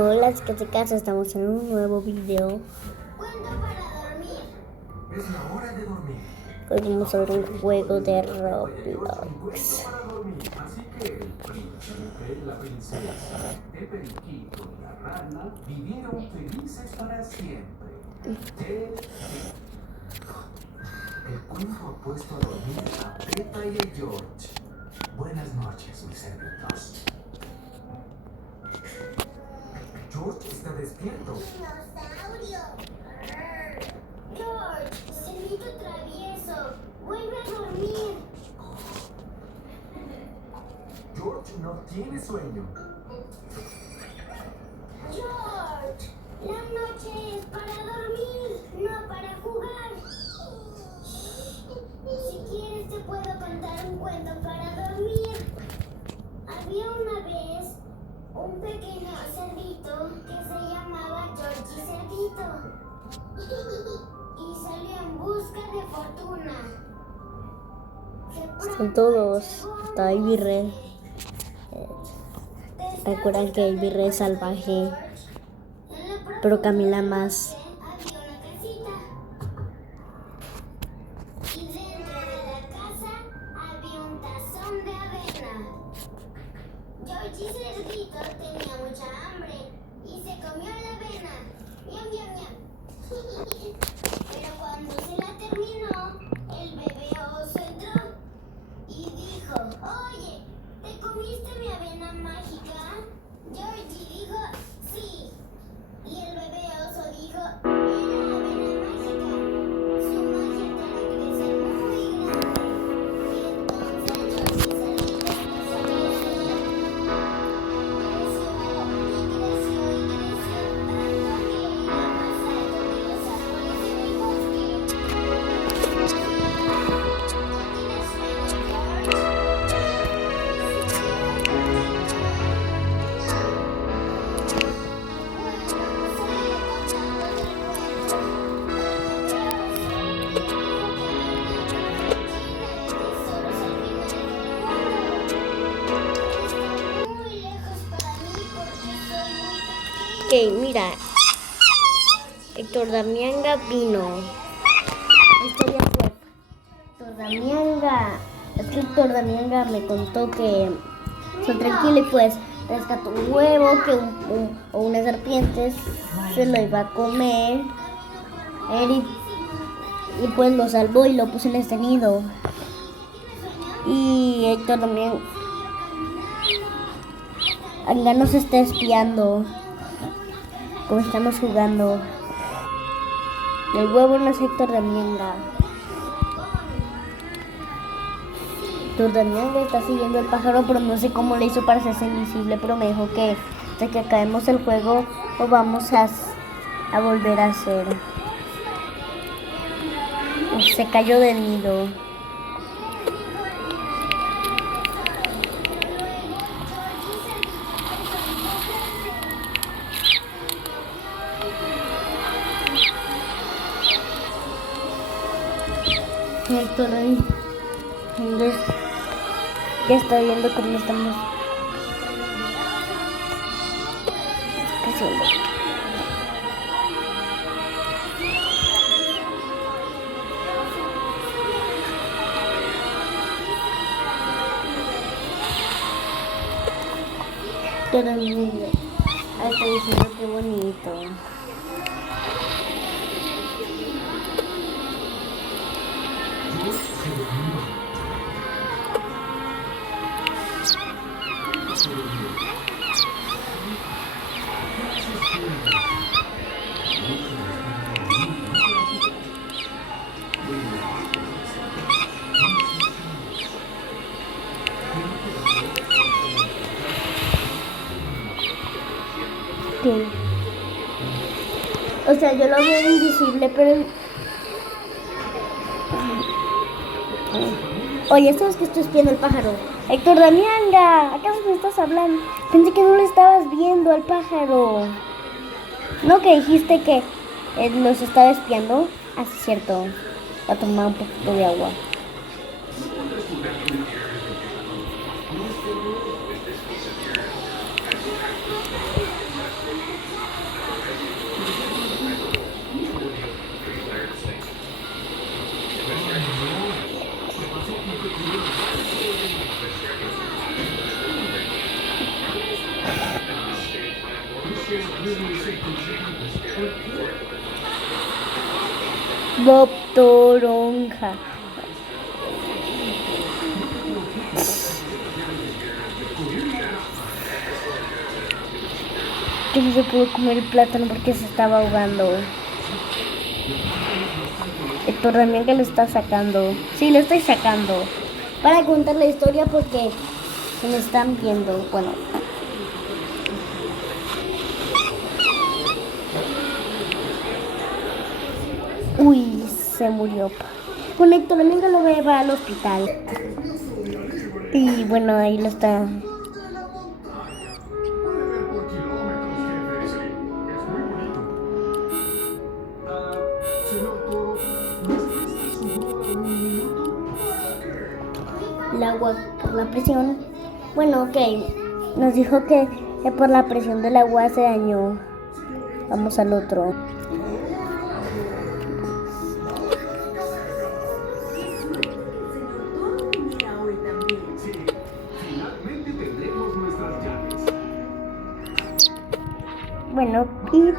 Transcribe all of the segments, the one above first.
Hola chicas de casa, estamos en un nuevo video. Cuento para dormir. Es la hora de dormir. Hoy vamos a ver un juego de Cuento Roblox. para dormir. Así que el príncipe, la princesa, el periquito y la rana vivieron felices para siempre. El cuento ha puesto a dormir a Peppa y a George. Buenas noches, mis cerditos. George está despierto. ¡Dinosaurio! George, cerdito travieso, vuelve a dormir. George no tiene sueño. George, la noche es para dormir, no para jugar. Si quieres te puedo contar un cuento para dormir. Había una vez un pequeño cerdito que se llamaba Georgie Cerdito y salió en busca de fortuna. Están todos, hasta Ivy Red. Recuerdan que Ivy Red es salvaje, pero Camila más. Había una casita y dentro de la casa había un tazón de avena. Georgie Cerdito tenía mucha hambre y se comió la avena. Miam, miam, miam. Pero cuando se la terminó, el bebé oso entró y dijo: oye, ¿te comiste mi avena mágica? Georgie dijo: sí. Y el bebé oso dijo: era la avena mágica. Su magia te hará crecer muy grande. Y entonces Georgie Cerdito empezó a crecer. Creció y creció tanto que era más alto que los árboles en el bosque. ¿No tienes sueño, George? Ok, mira, Héctor Damianga vino. Historia fue Héctor Damianga. Es que Héctor Damianga me contó que soy tranquilo y pues rescató un huevo que o una serpiente se lo iba a comer. Y pues lo salvó y lo puso en este nido. Y Héctor también acá nos está espiando como estamos jugando. El huevo no es Héctor Damianga. Héctor Damianga está siguiendo el pájaro, pero no sé cómo le hizo para hacerse invisible, pero me dijo que hasta que acabemos el juego lo vamos a volver a hacer. Se cayó del nido. Héctor ya está viendo cómo estamos haciendo. Todo el mundo está diciendo qué bonito. ¿Qué? O sea, yo lo veo invisible, pero... Oye, ¿sabes que estoy espiando el pájaro? Héctor Damianga, ¿acaso me estás hablando? Pensé que no le estabas viendo al pájaro. ¿No que dijiste que nos estaba espiando? Ah, sí, cierto. Voy a tomar un poquito de agua. Bob Toronja. Que no se pudo comer el plátano porque se estaba ahogando. Héctor Damián que lo está sacando. Sí, lo estoy sacando. Para contar la historia porque se me están viendo. Bueno. Uy, se murió. Con Héctor Damián que lo voy a llevar al hospital. Y bueno, ahí lo está. El agua por la presión. Bueno, ok. Nos dijo que por la presión del agua se dañó. Vamos al otro. Finalmente tendremos nuestras llaves. Bueno, y El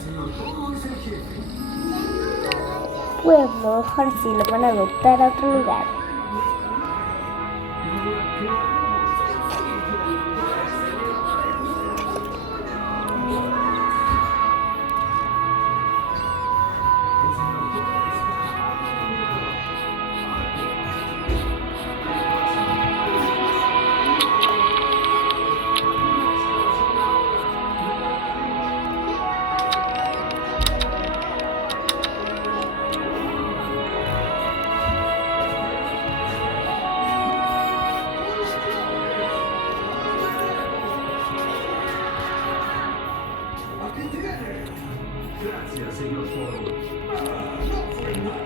señor Todo es el jefe. pueblo, ahora sí lo van a adoptar a otro lugar. Aquí tiene. Gracias, señor Toro. No fue nada.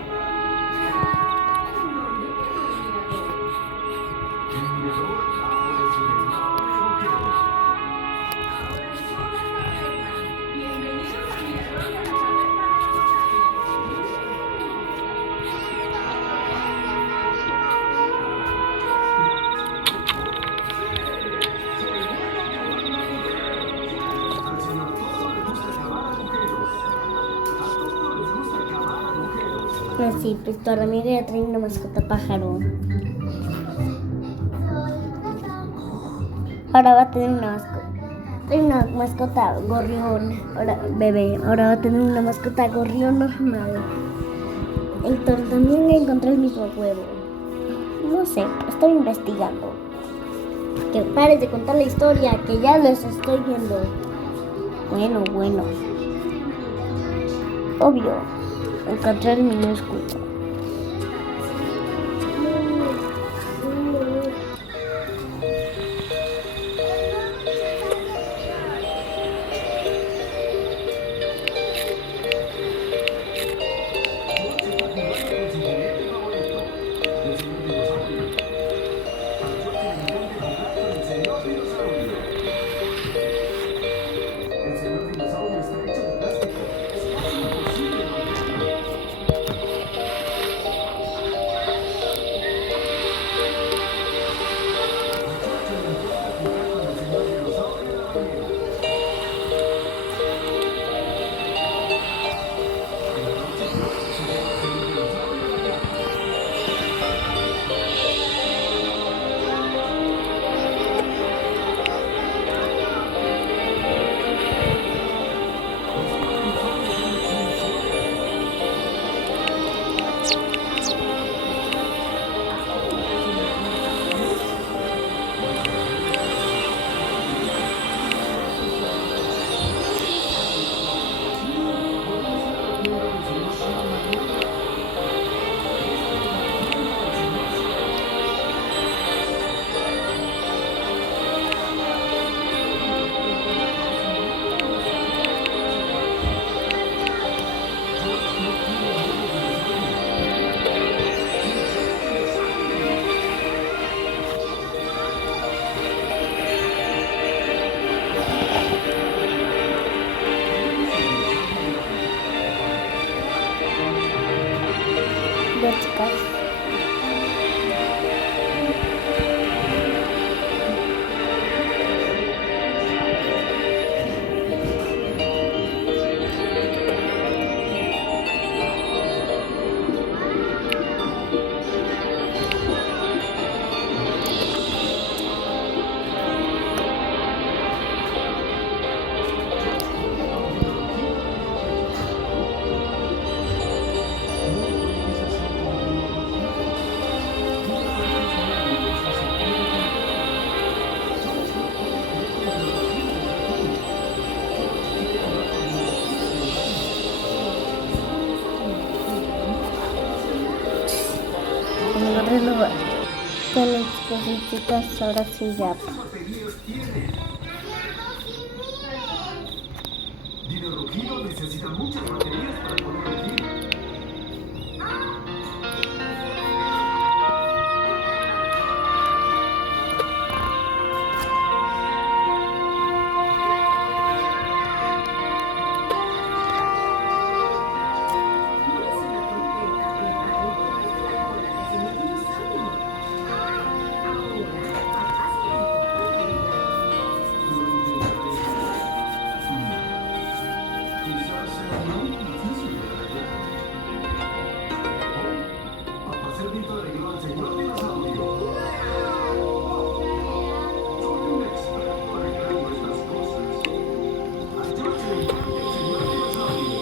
El mirador ahora es un enorme agujero. Al señor Toro le gusta cavar agujeros. A todos les gusta cavar agujeros. Así, pues tu amiga ya trae una mascota pájaro. Ahora va a tener una mascota. Trae una mascota gorrión. Ahora, bebé. Ahora va a tener una mascota gorrión normal. Héctor también encontró el mismo huevo. No sé, estoy investigando. Que pares de contar la historia, que ya los estoy viendo. Bueno. Obvio, encontré el minúsculo. El señor dinosaurio está hecho de plástico. Es casi imposible manejarlo. Dos chicas. Pues sí, chicas, ahora sí ya. ¿Cuántas baterías tiene? ¡Cientos y miles! Dino Rugido necesita muchas baterías para poder rugir. Quizás sea muy difícil de arreglar. Oh, Papá Cerdito arregló al señor dinosaurio. Soy un experto arreglando estas cosas. A George le encanta el señor dinosaurio.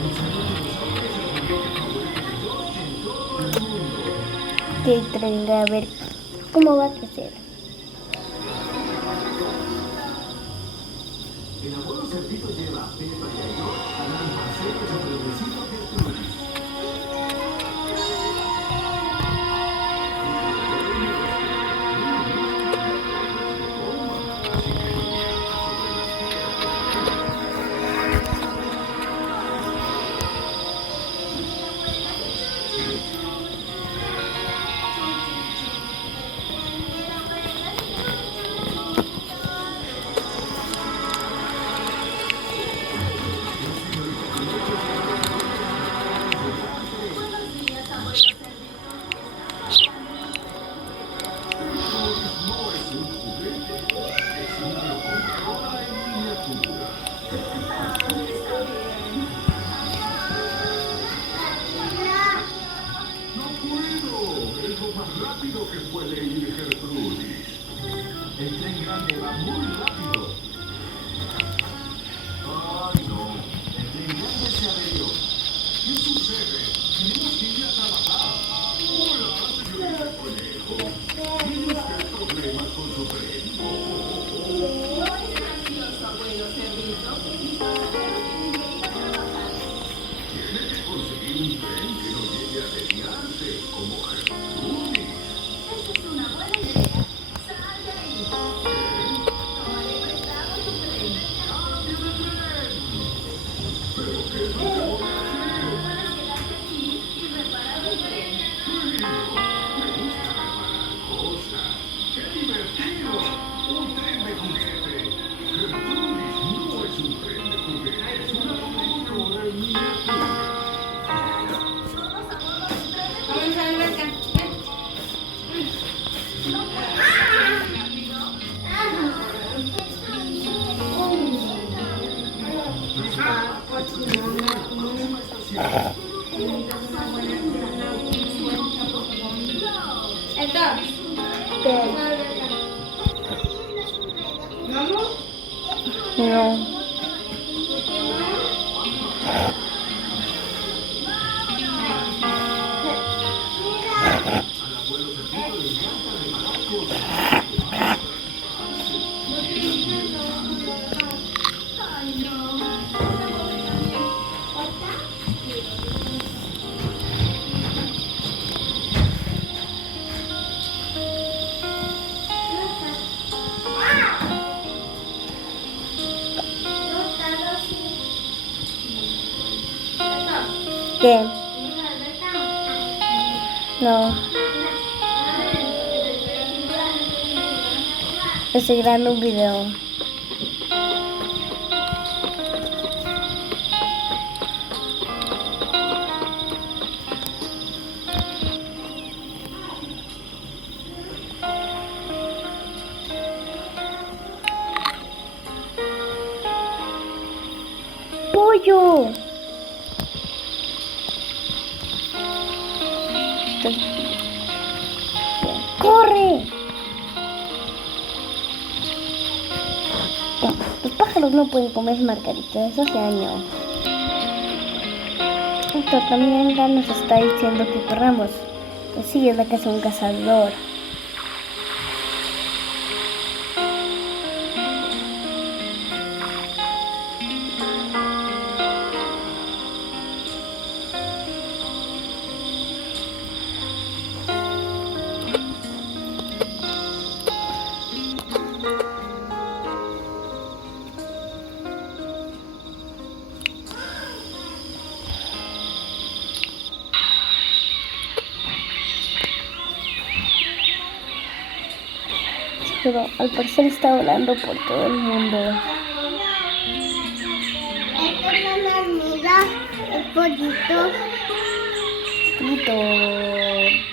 El señor dinosaurio es el juguete favorito de George en todo el mundo. Que traiga a ver cómo va a crecer. El abuelo Cerdito lleva a Pepa y a George a dar un paseo sobre el vecino Gertrudis. ¡No puedo! Es lo más rápido que puede ir Gertrudis. El tren grande va muy rápido. ¡Ay, no! El tren grande se averió. ¿Qué sucede? Tenemos que ir a trabajar. Hola, señorita Conejo. ¿Tiene usted problemas con su tren? Tiene que conseguir un tren que no llegue a desviarse, como Gertrudis. ¡Qué divertido! ¡Un tren de juguete! Gertrudis no es un tren de juguete, es una locomotora en miniatura. Vamos a la alberca. Héctor, ¿Qué? ¿vamos? No. Al abuelo Cerdito le encanta reparar cosas. ¿Qué? No. Estoy grabando un video. ¡Pollo! ¡Corre! Los pájaros no pueden comer margaritas, eso hace años. Esto también ya nos está diciendo que corramos. Pues sí, es la casa de un cazador. pero al parecer está volando por todo el mundo. Esta es una hormiga, el pollito. Pollito.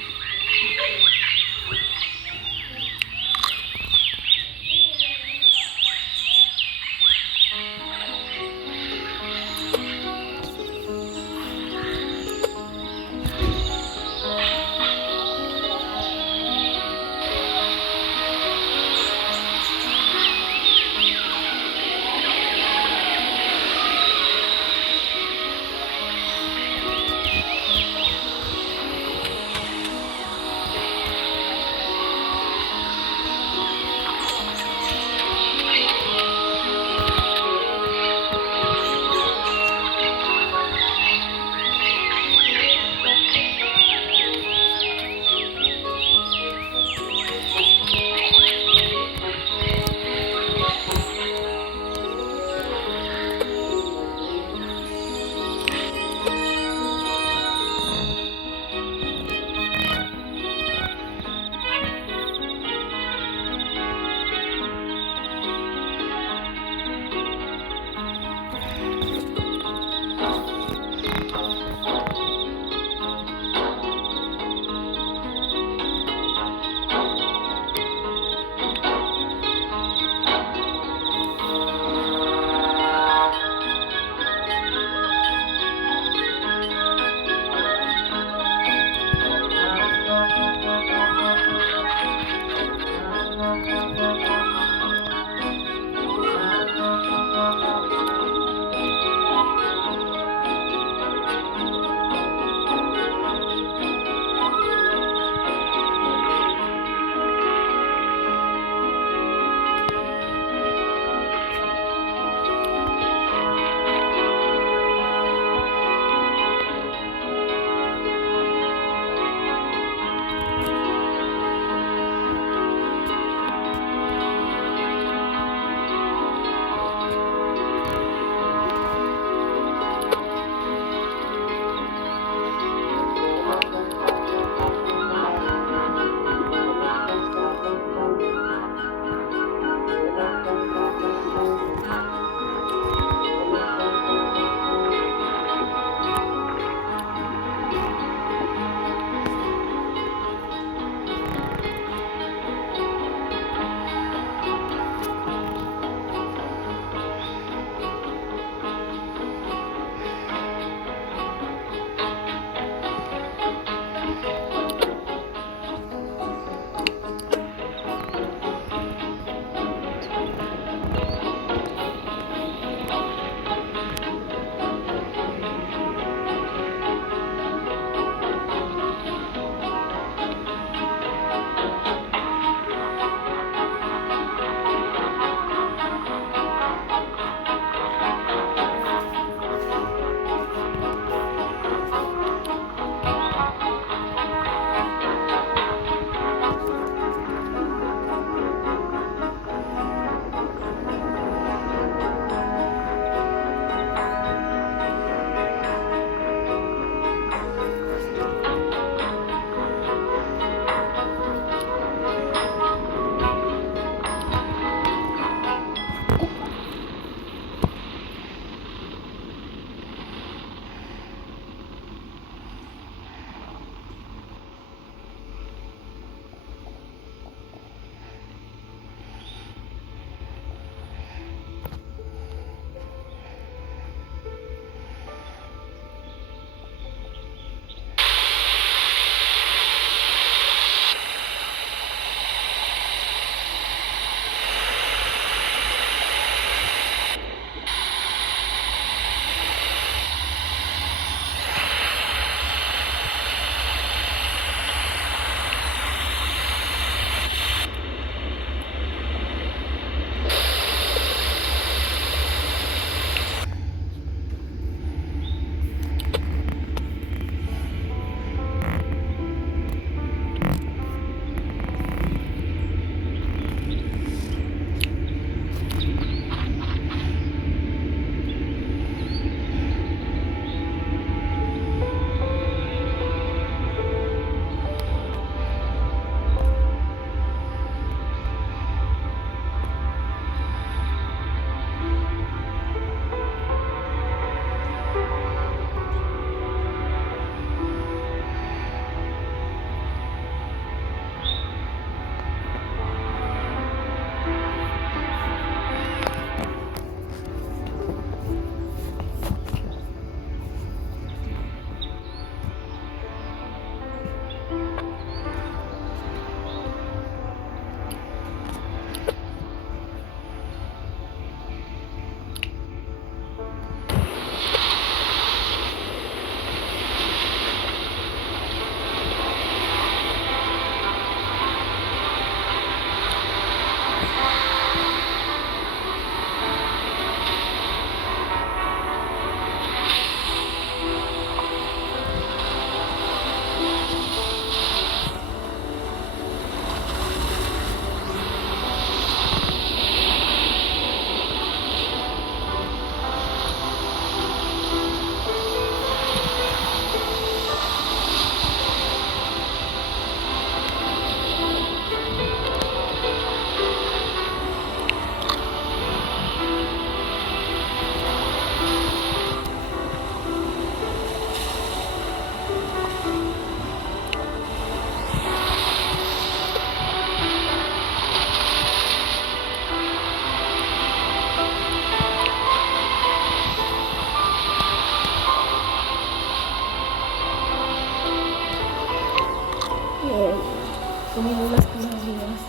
comiendo unas cosas vivas.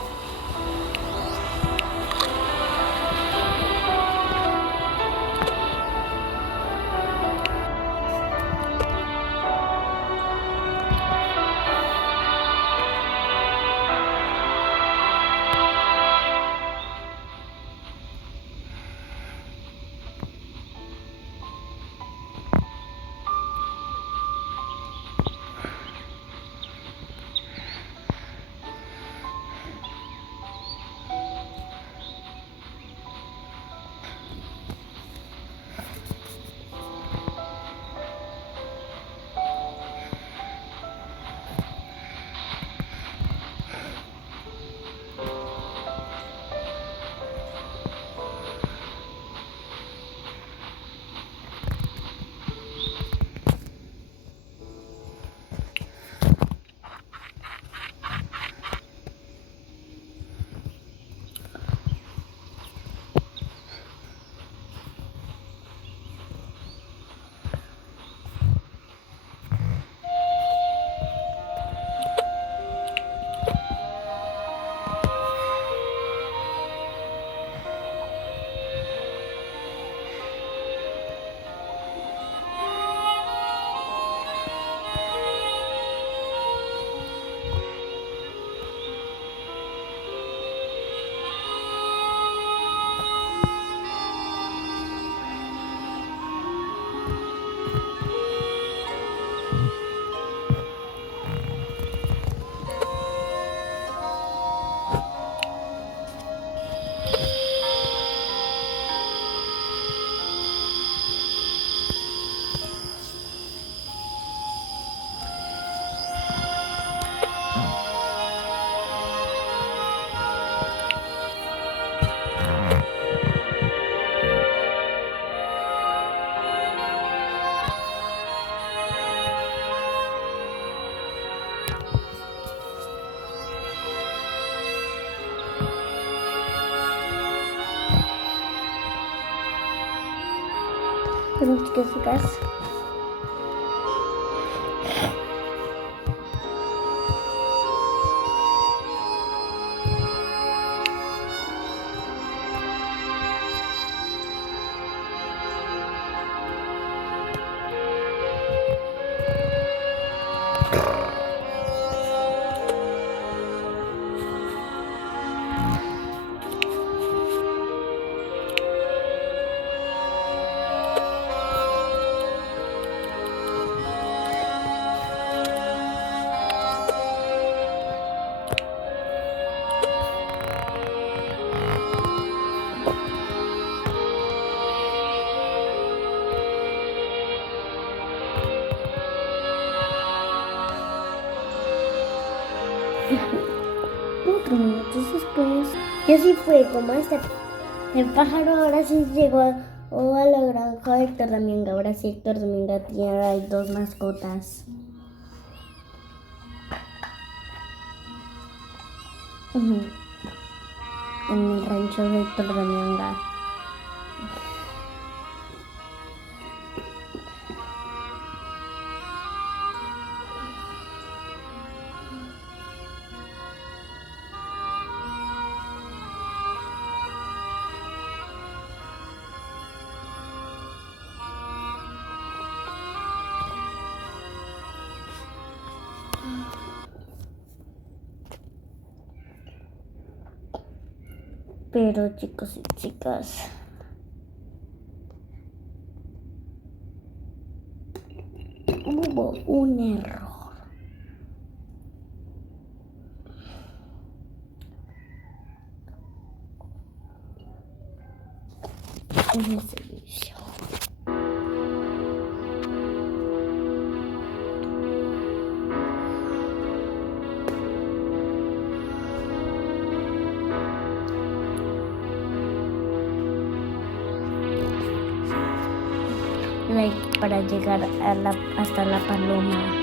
Bueno, chicas. Otro minutos después. Y así fue como el pájaro ahora sí llegó a la granja de Héctor Domingo. Ahora sí Héctor Domingo tiene 2 mascotas. En el rancho de Héctor Domingo. Pero chicos y chicas, hubo un error. En el servicio. Like para llegar hasta la paloma.